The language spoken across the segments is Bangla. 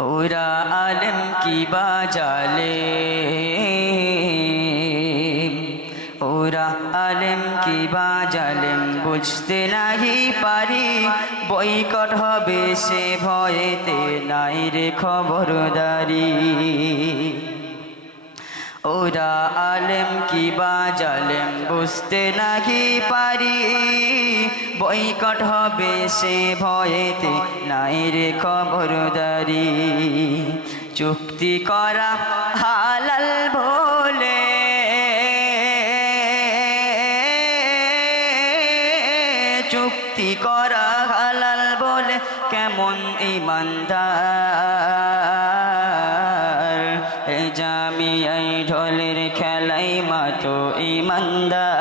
ওরা আলম কি বাজালে ওরা আলেম কি বাজালেম বুঝতে নাহি পারি। বইকট হবে সে ভয়েতে, নাই রে খবরদারি। ওরা আলেম কি বাজালেম বুঝতে নাহি পারি। বইকট হবে সে ভয়েতে নাই রে খবরদারি। চুক্তি করা হালাল বলে। চুক্তি করা হালাল বলে কেমন ইমানদার? এ জামিয়াই ঢোলের খেলাই মাতো ইমানদার।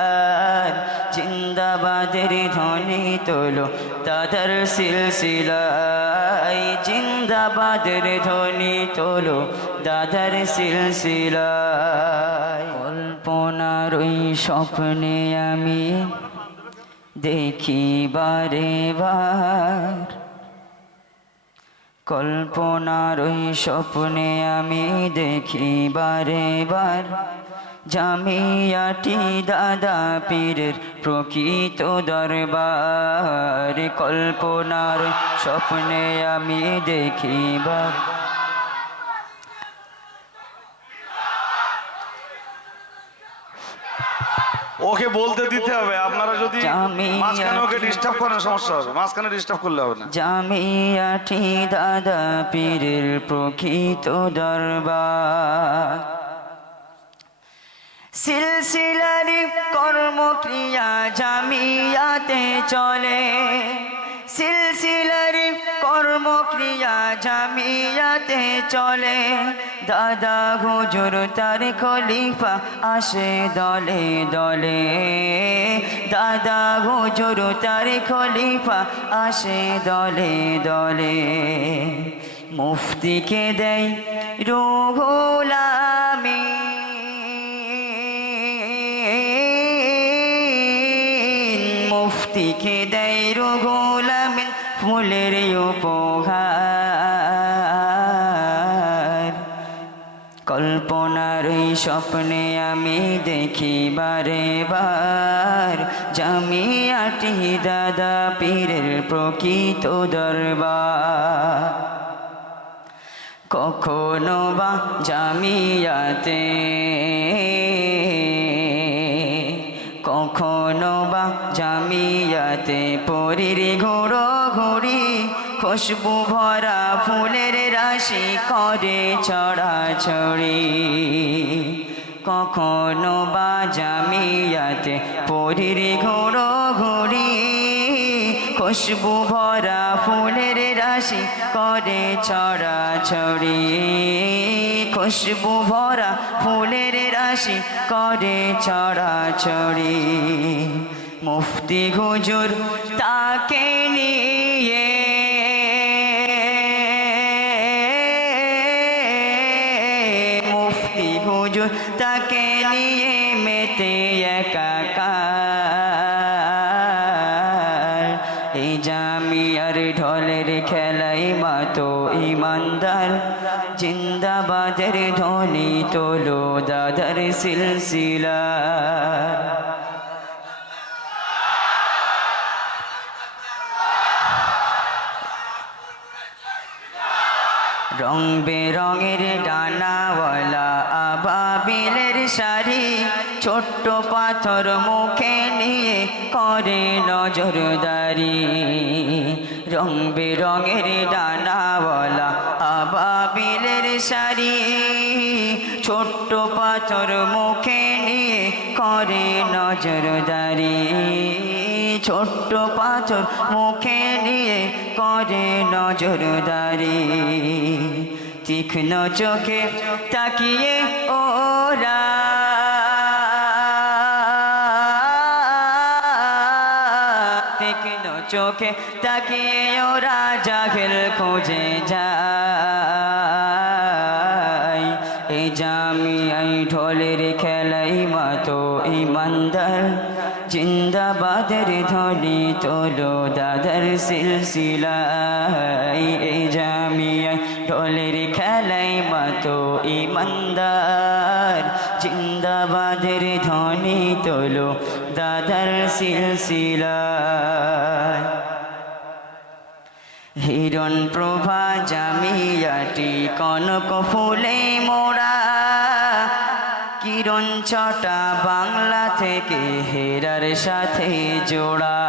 তোলো। তাদের সিলসিলাই জিন্দাবাদের ধ্বনি তোলো। দাদার সিলসিলাই কল্পনার ওই স্বপ্নে আমি দেখি বারে বার কল্পনার ওই স্বপ্নে আমি দেখি বারে বার জামিয়াটি দাদা পীরের প্রকৃত দরবার কল্পনার স্বপ্নে আমি দেখি বার ওকে বলতে দিতে হবে আপনারা যদি জামিয়া- মাঝখানে ওকে ডিস্টার্ব করেন সমস্যা হবে। মাঝখানে ডিস্টার্ব করলে হবে না। জামিয়াটি দাদা পীরের প্রকৃত দরবার। সিলসিলারি কর্মক্রিয়া জামিয়াতে চলে। সিলসিলারি কর্মক্রিয়া জামিয়াতে চলে। দাদা হুজুর তার খলিফা আসে দলে দলে। দাদা হুজুর তার খলিফা আসে দলে দলে। মুফতিকে দেয় রুহুলামী মুফতিকে দেয় রুগুলামিন ফুলের উপহার। কল্পনার ওই স্বপ্নে আমি দেখি বারে বার, জামিয়াটি দাদা পীরের প্রকৃত দরবার। কখনো বা জামিয়াতে খুশবু ভরা ফুলের রাশি করে ছড়াছড়ি। কখনো বা জামিয়াতে পরির ঘোড়ো ঘুরি খুশবু ভরা ফুলের রাশি করে ছড়াছড়ি। খুশবু ভরা ফুলের রাশি করে ছড়াছড়ি। মুফতি হুজুর তাকে নিয়ে মুফতি তাকে নিয়ে মেতে একাকার এই জামিয়ার ঢলের খেলাই মাতো ইমানদার জিন্দাবাদের ধ্বনি তোলো দাদার সিলসিলা রং বেরঙের ডানাওয়ালা পাথর মুখে নিয়ে করে নজরদারি। রং বেরঙের ডানাওয়ালা আবাবিলের শাড়ি। ছোট্ট পাথর মুখে নিয়ে করে নজরদারি। ছোট্ট পাথর মুখে নিয়ে করে নজরদারি। তীক্ষ্ণ চোখে তাকিয়ে ওরা তাকিয়ে ওরা জাগেল খুঁজে যায়। এই জামিয়াই ঢোলের খেলাই মাতো ইমানদার। জিন্দাবাদের ধ্বনি তোলো দাদার সিলসিলাই এই জামিয়াই ঢোলের খেলাই মাতো ইমানদার। জিন্দাবাদের ধ্বনি তোলো দাদার সিলসিলায়। হিরণ প্রভা জামিয়াটি, কনক ফুলে মোড়া কিরণ ছটা বাংলা থেকে হেরার সাথে জোড়া।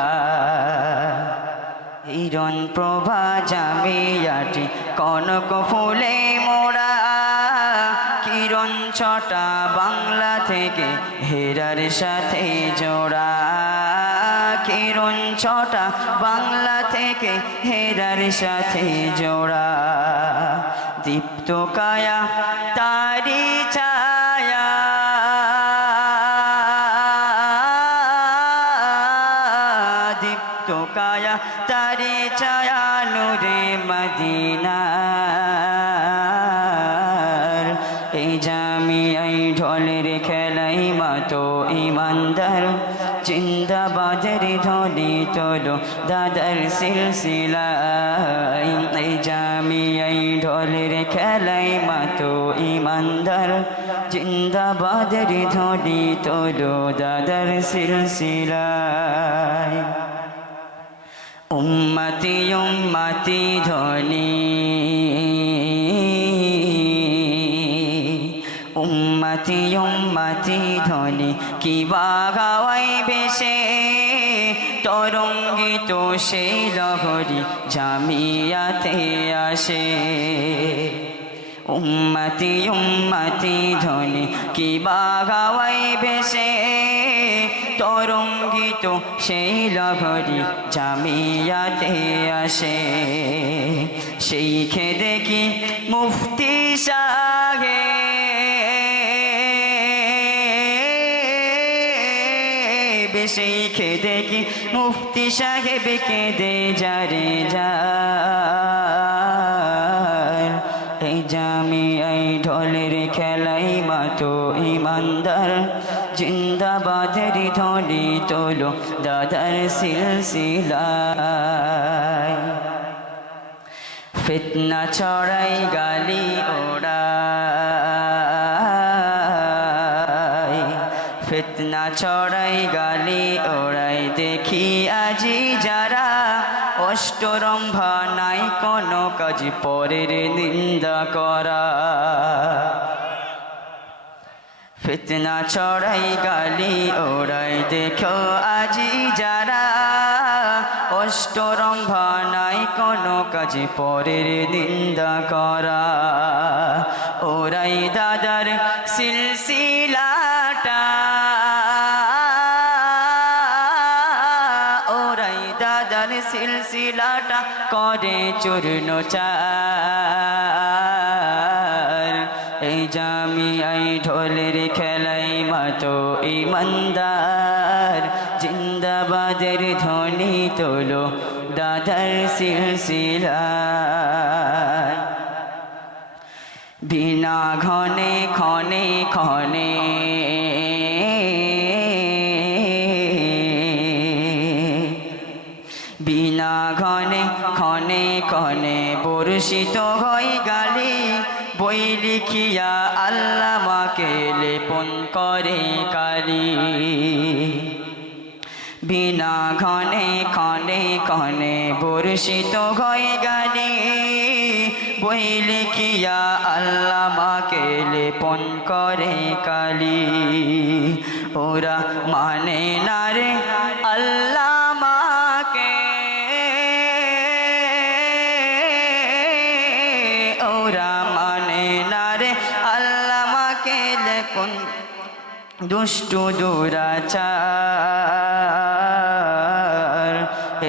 হিরণ প্রভা জামিয়াটি, কনক ফুলে মোড়া কিরণ ছটা বাংলা থেকে হেরার সাথে জোড়া। সাথে জোড়া, দীপ্ত কায়া, তারি ছায়া। দীপ্ত কায়া, তারি ছায়া নূরে মদিনার। এই জামিয়াই ঢোলের খেলাই মাতো ইমানদার। ধ্বনি তোলো দাদার সিলসিলাই এই জামিয়াই ঢোলের খেলাই মাতো ইমানদার জিন্দাবাদের ধ্বনি তোলো দাদার সিলসিলাই উম্মতি উম্মতি ধ্বনি উম্মতি উম্মতি ধ্বনি কি বাগাওয়াই বেশে তরঙ্গিত সেই লহরি জামিয়াতে আসে। উম্মতি উম্মতি ধ্বনি কি বাগাওয়াই বেশে তরঙ্গিত সেই লহরি জামিয়াতে আসে। সেই খেদে কি মুফতি সাহে সেই খেদে কি মুফতি সাহেব কেঁদে যারে যার? এই ঢোলের খেলাই মাতো ইমানদার, জিন্দাবাদের ধ্বনি তোলো দাদার সিলসিলায়। ফিতনা ছড়াই গালি ওড়াই ফিতনা ছড়াই কোনো কাজ পরের নিন্দা করা। ফিতনা ছড়াই গালি ওড়াই দেখো আজি যারা। অষ্টরম্ভা নাই কোনো কাজে পরের নিন্দা করা। ওরাই দাদার সিলসিলাটা চূর্ণ চার। এই জামি আই ঢোলের খেলাই মাতো ইমানদার। জিন্দাবাদের ধ্বনি তোলো দাদার সিলসিলায়। বিনা ঘনে ক্ষণে ক্ষণে বিনা ঘনে ক্ষণে বর্ষিত হই গালি, বই লিখিয়া আল্লামাকে লেপন করে কালি। বিনা ঘনে ক্ষণে ক্ষণে বর্ষিত হয়ে গালি, বই লিখিয়া আল্লামাকে লেপন করে কালি। ওরা মানে না দুষ্টু দুরাচার।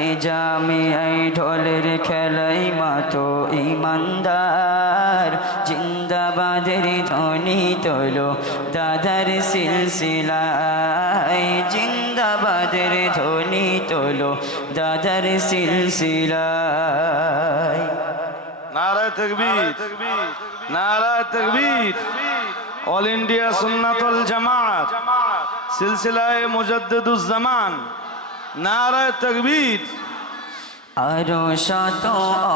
এই জামি এই ঢোলের খেলাই মাতো ইমানদার। জিন্দাবাদের ধ্বনি তোলো দাদার সিলসিলায়। জিন্দাবাদের ধ্বনি তোলো দাদার সিলসিলায়। নারায় তকবীর নারায় তকবীর। অল ইন্ডিয়া সুন্নাতুল জামাত সিলসিলায়ে মুজাদ্দিদুজ জামান নারায় তকবীর আরও শত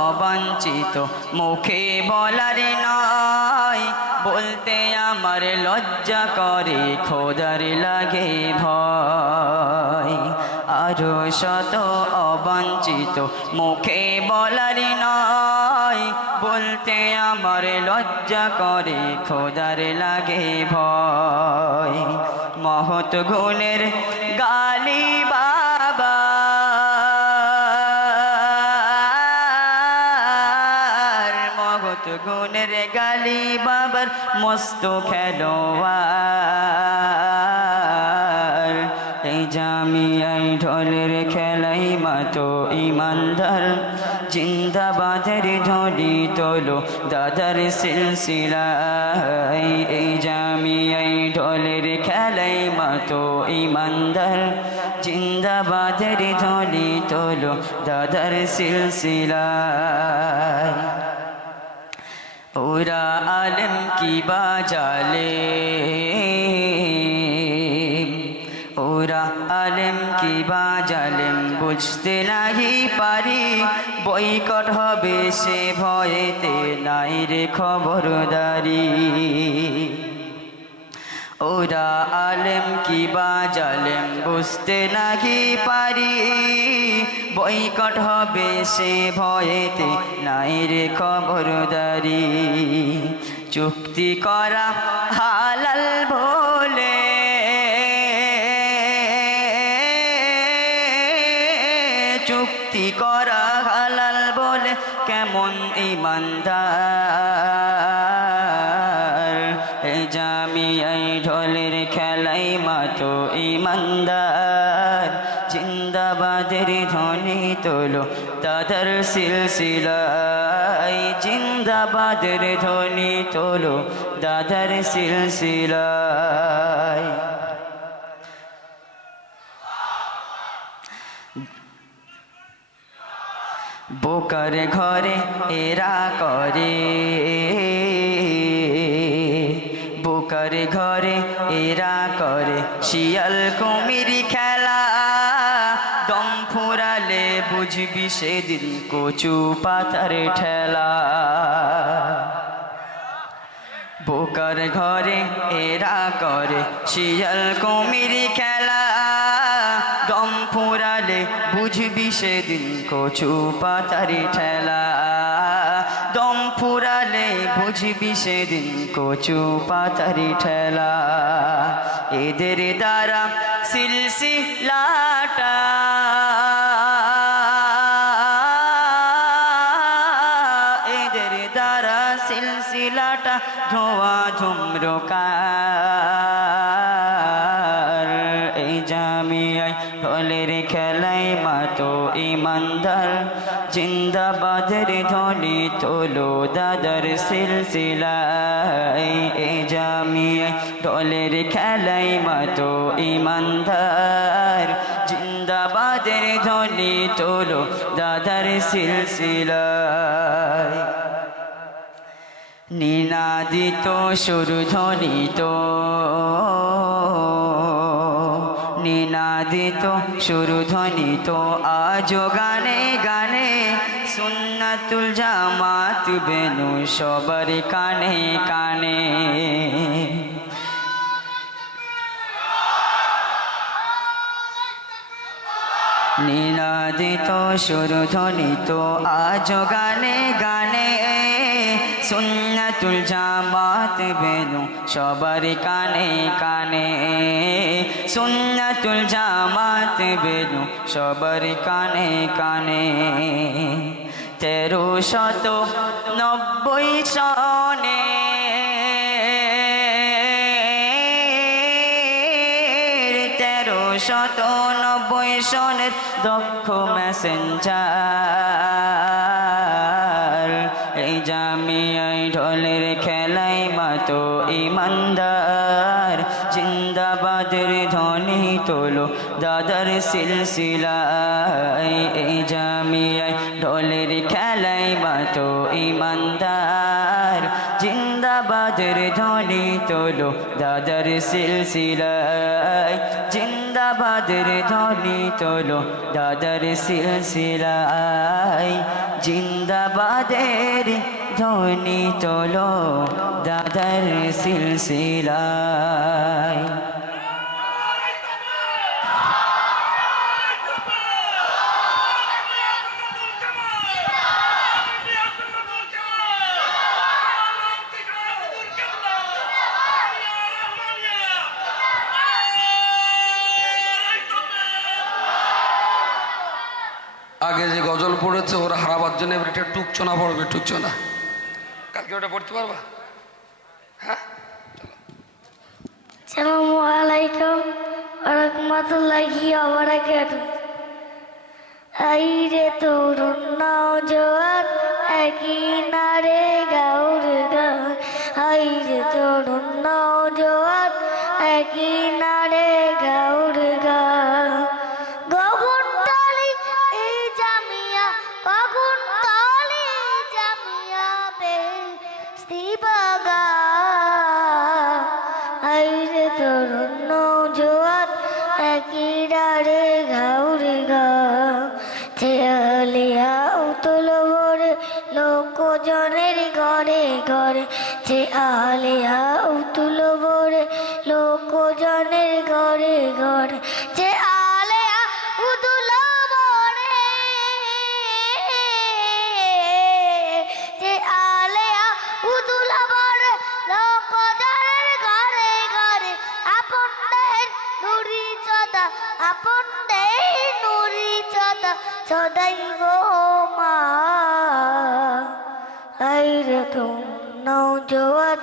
অবাঞ্ছিত মুখে বলার নয় বলতে আমার লজ্জা করে খোদার লাগে ভয় আরও শত অবাঞ্ছিত মুখে বলার বলতে আমার লজ্জা করে, খোদার লাগে ভয়। মহৎ গুণের গালি বাবা। মগত গুণের গালি বাবার মস্ত খেলোয়ার জিন্দাবাদের ঢলি তোলো, দাদার সিলসিলাই এই জামিয়াই ঢোলের খেলাই মাতো ইমানদার। জিন্দাবাদের ঢলি তোলো, দাদার সিলসিলাই ওরা আলম কি বাজালে ওরা আলেম কি বাজালেম বুঝতে নাহি পারি। বইকট হবে সে ভয়েতে, নাই রে খবরদারি। ওরা আলেম কি বাজালেম বুঝতে নাহি পারি। বইকট হবে সে ভয়েতে, নাই রে খবরদারি। চুক্তি করা হালাল বলে জিন্দাবাদের ধ্বনি তোলো দাদার সিলসিলাই জিন্দাবাদের ধ্বনি তোলো দাদার সিলসিলাই বোকার ঘরে এরা করে, বোকার ঘরে এরা করে, শিয়াল কুমির খেলা সেদিন কচু পাতার ঠেলা। বোকার ঘরে এরা করে শিয়াল কুমির খেলা। দম ফুরালে বুঝবি সেদিন কচু পাতারি ঠেলা। দম ফুরালে বুঝবি সেদিন কচু পাতারি ঠেলা। এদের দ্বারা সিলসিলাটা জামিয়ায় ঢোলের খেলাই মাতো ইমানদার। জিন্দাবাদের ধ্বনি তোলো দাদার সিলসিলাই এ জামিয়ায় ঢোলের খেলাই মাতো ইমানদার। জিন্দাবাদের ধ্বনি তোলো দাদার সিলসিলায়। নিনাদিত সুরধ্বনিত নিনাদিত সুরধ্বনিত আজ গানে গানে। সুন্নাতুল জামাত বেনু সবার কানে কানে। নীলাদিত সুরধ্বনিত আজ গানে গানে। সুন্নাতুল জামাত বেনু সবার কানে কানে। সুন্নাতুল জামাত বেনু সবার কানে কানে। তেরো শত নব্বই সনে তেরো শত নব্বই সনের দক্ষ মেসেঞ্জার এই জামিয়াই ঢোলের খেলাই মাতো ইমানদার। জিন্দাবাদের ধ্বনি তোলো দাদার সিলসিলাই জিন্দ জিন্দাবাদের ধ্বনি তোলো দাদার সিলসিলায়। জিন্দাবাদের ধ্বনি তোলো দাদার সিলসিলায়। হারাবার জন্য এবার এটা টুকছো না, পড়বে টুকচনা কালকে ওটা পড়তে পারবা? আসসালামু তরুণ নওজোয়ান একই নারে গাউর গো মা। আইরে তুম নৌজোয়ান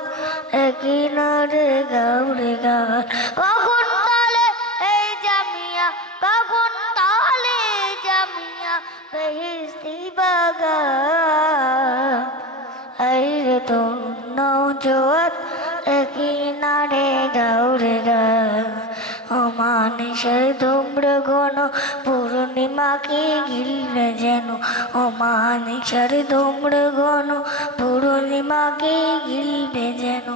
একই নারে গাউরে গান। কখন তালে এই জামিয়া, কখন তালে জামিয়া বেহিস্তি বাগান। আইরে তুম নৌজোয়ান একই নারে গাউরে গান। অমানিসের ধুম্র ঘন পূর্ণিমাকে গিলবে যেন অমানিসের ধুম্র ঘন। পূর্ণিমাকে গিলবে যেন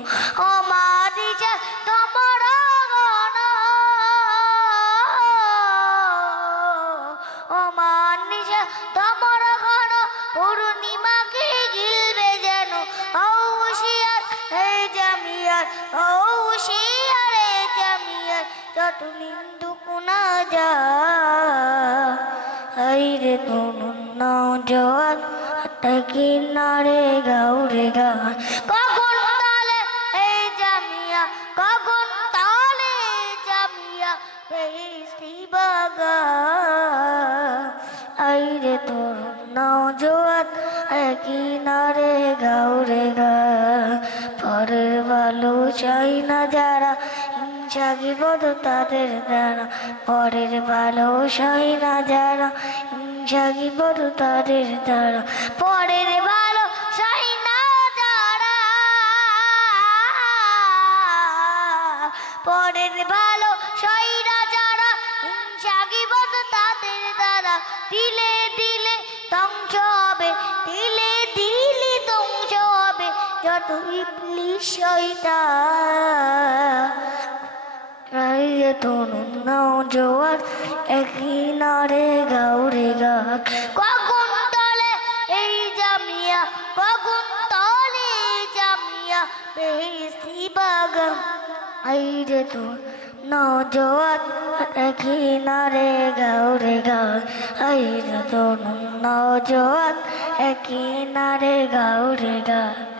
অমানিসের তোমার ঘন। অমানিসের তোমার ঘন, পূর্ণিমাকে গিলবে যেন ঔষিয়ার হে জামিয়ার ঔষিয়ার হে জামিয়ার। যত নিন্দু কুনা তাকি নারে গাউরে গান কখন তালে এই জামিয়া, কখন তালে জামিয়া বেস্তি বাগান আইরে তোর নওজোয়ান, একই নারে গাউরে গা। পরের ভালো চাই না যারা, হিংসা বিপদ তাদের দ্বারা। পরের ভালো চাই না যারা, হিংসা বিপদ তাদের দ্বারা। পরের ধ্বংস হবে দিলে দিলে ধ্বংস হবে যত ইবলিশ নওজোয়ান একই নারে গাউরে গান কখন তলে এই জামিয়া, কখন তলে জামিয়া বেহেস্তি বাগান। আইরে তোর নওজোয়ান একই নারে গাউরে গান আইরে তোর নজোয়ান একই নারে গাউরে গান